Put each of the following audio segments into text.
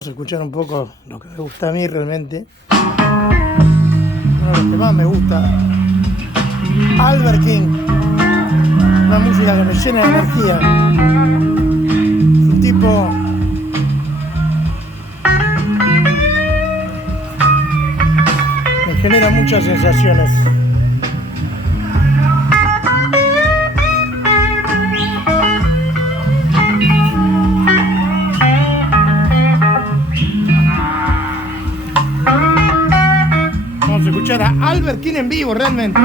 Escuchar un poco lo que me gusta a mí realmente. Uno de los que más me gusta, Albert King, una música que me llena de energía. Es un tipo que me genera muchas sensaciones. Vamos a escuchar a Albert King en vivo realmente.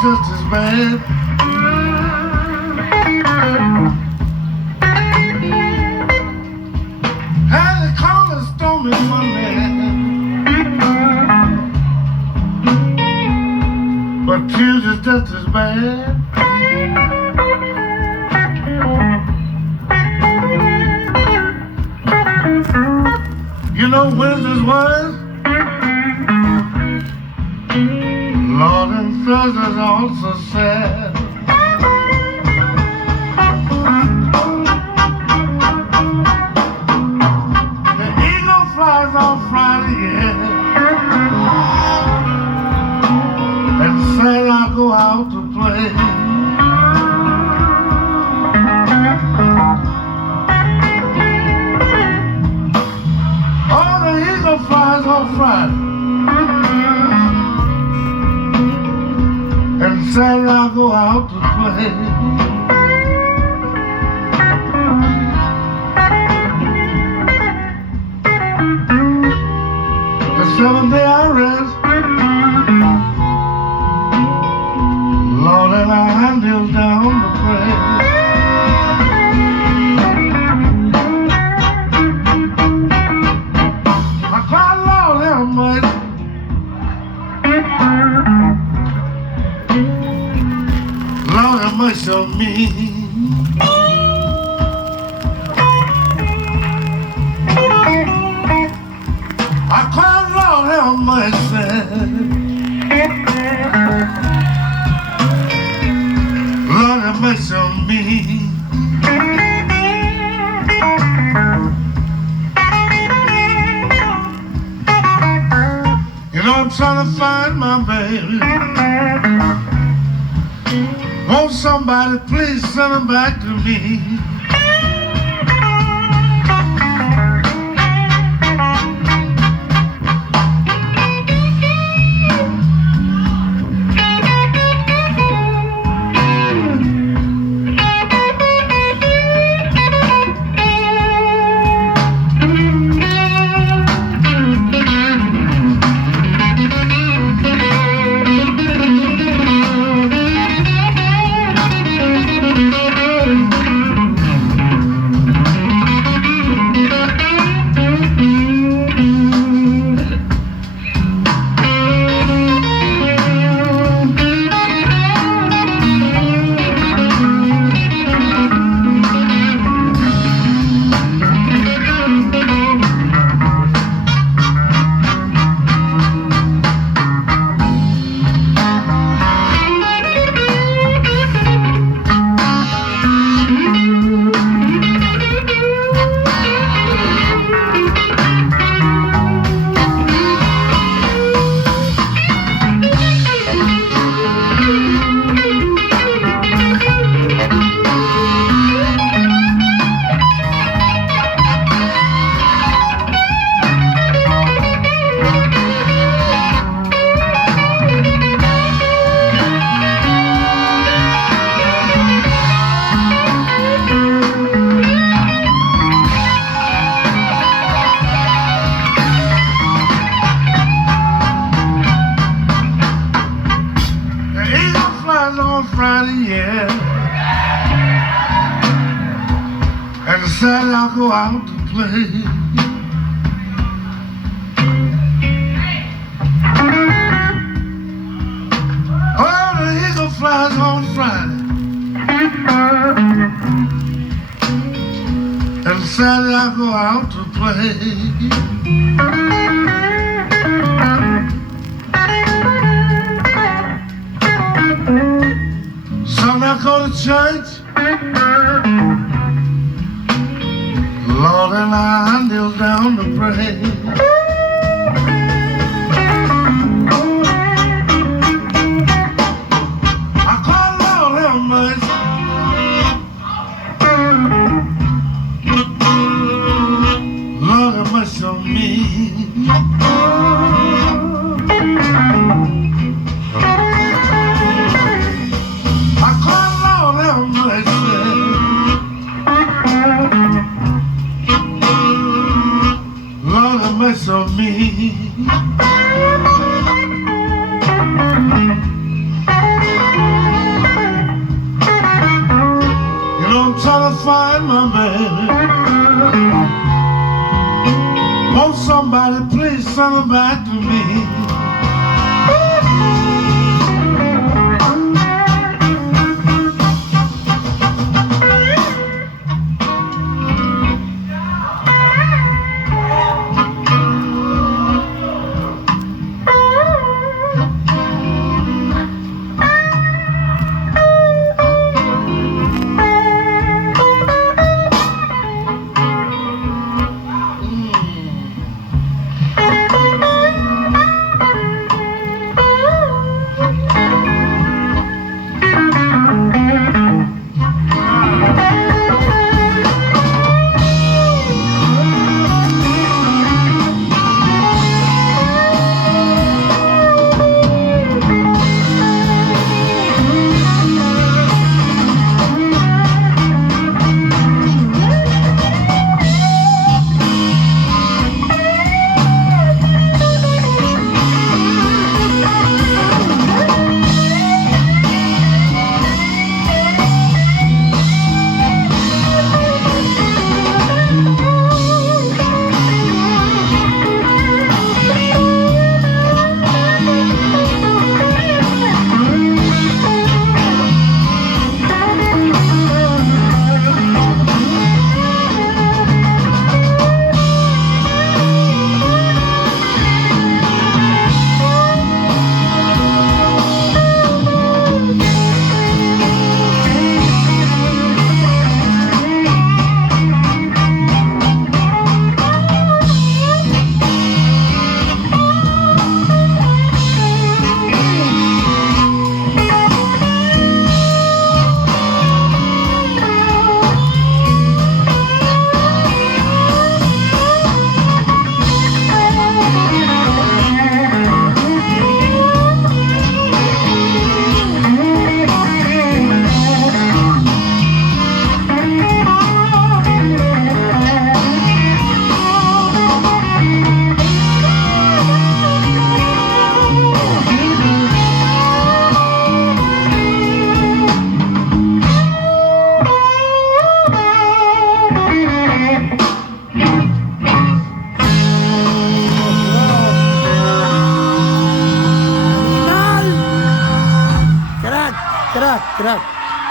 Just as bad. Had to call a stormy Monday, but Tuesday's just as bad. You know Wednesday's worse. Lord, and Thursday's also sad. The eagle flies on Friday, yeah, and Saturday I go out to play. Oh, the eagle flies on Friday, and Saturday I go out to play. The seventh day I rest, Lord, and I kneel down to pray. I cried, Lord, have mercy. Lord, have mercy on me. I cried, Lord, have mercy. Lord, have mercy on me. You know I'm trying to find my baby. Won't somebody please send him back to me? and decided I'll go out to play. Oh, the eagle flies on Friday, and decided I'll go out to play. Sunday I go to church, Lord, and I kneel down to pray. I call Lord have mercy, Lord have mercy on me. I call Lord have mercy, Lord have mercy on me. You know I'm trying to find my baby. Won't somebody please send her back to me?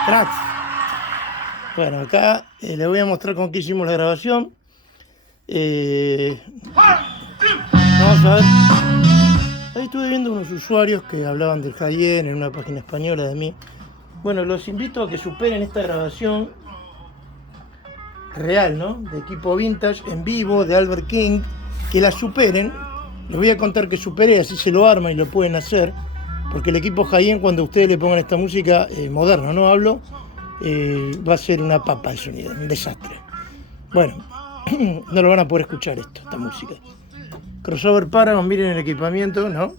Cracks. Bueno, acá les voy a mostrar con qué hicimos la grabación. Vamos a ver. Ahí estuve viendo unos usuarios que hablaban del high-end en una página española de mí. Bueno, los invito a que superen esta grabación real, ¿no? De equipo vintage, en vivo, de Albert King. Que la superen. Les voy a contar que superé, así se lo arman y lo pueden hacer. Porque el equipo high-end, cuando ustedes le pongan esta música moderna, no hablo, va a ser una papa de sonido, un desastre. Bueno, no lo van a poder escuchar esta música. Crossover Paragon, miren el equipamiento, ¿no?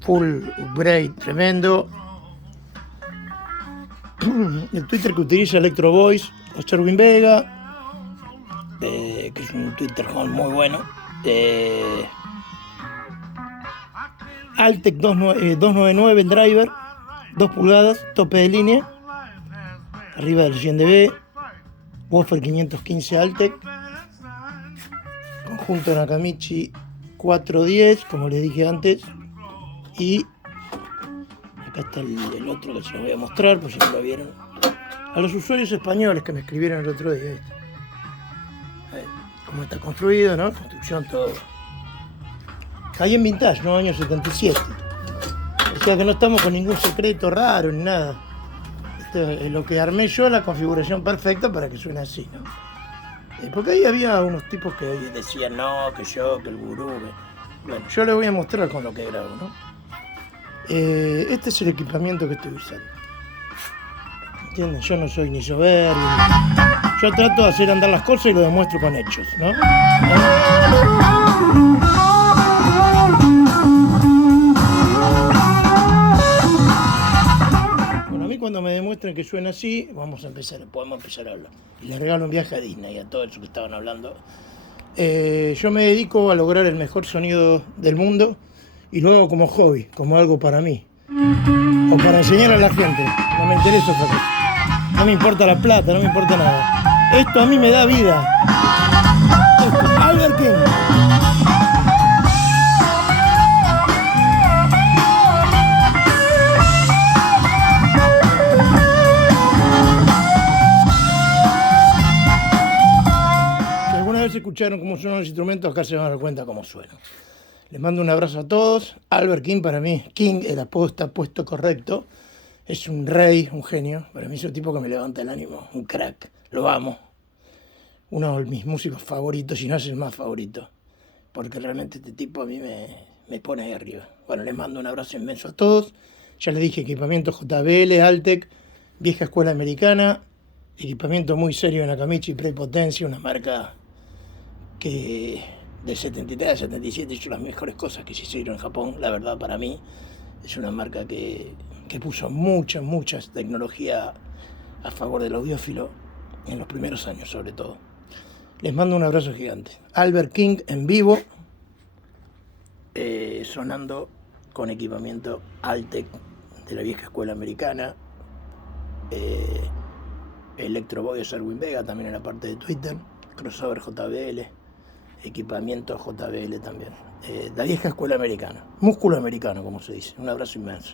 Full upgrade, tremendo. El Twitter que utiliza Electro Voice, Osterwin Vega, que es un Twitter muy bueno. Altec 299, el driver, 2 pulgadas, tope de línea. arriba del 100 dB, woofer 515 Altec, conjunto Nakamichi 410, como les dije antes, y acá está el otro que se los voy a mostrar, pues si no lo vieron. A los usuarios españoles que me escribieron el otro día, ¿viste? Cómo está construido, ¿no? Construcción todo. Ahí en vintage, ¿no? Año 77. O sea que no estamos con ningún secreto raro ni nada. Esto es lo que armé yo, la configuración perfecta para que suene así, ¿no? Porque ahí había unos tipos que decían, no, que yo, que el gurú. Bueno, yo les voy a mostrar con lo que grabo, ¿no? Este es el equipamiento que estoy usando. ¿Entienden? Yo no soy ni soberbio. Yo trato de hacer andar las cosas y lo demuestro con hechos, ¿no? Bueno, a mí cuando me demuestren que suena así, podemos empezar a hablar. Y les regalo un viaje a Disney, a todo eso que estaban hablando. Yo me dedico a lograr el mejor sonido del mundo y luego como hobby, como algo para mí. O para enseñar a la gente. No me interesa otra cosa. No me importa la plata, no me importa nada. Esto a mí me da vida. Esto, Albert King. Si alguna vez escucharon cómo suenan los instrumentos, acá se van a dar cuenta cómo suenan. Les mando un abrazo a todos. Albert King para mí, King, el apodo está puesto correcto. Es un rey, un genio. Para mí es un tipo que me levanta el ánimo, un crack. Lo amo. Uno de mis músicos favoritos, si no es el más favorito. Porque realmente este tipo a mí me pone ahí arriba. Bueno, les mando un abrazo inmenso a todos. Ya les dije, equipamiento JBL, Altec, vieja escuela americana. Equipamiento muy serio de Nakamichi, Prepotencia, una marca que del 73 al 77 hizo las mejores cosas que se hicieron en Japón. La verdad, para mí, es una marca que puso mucha tecnología a favor del audiófilo en los primeros años, sobre todo. Les mando un abrazo gigante. Albert King en vivo, sonando con equipamiento Altec de la vieja escuela americana. Electro Boy de Serwin Vega, también en la parte de Twitter. Crossover JBL, equipamiento JBL también. La vieja escuela americana, músculo americano, como se dice. Un abrazo inmenso.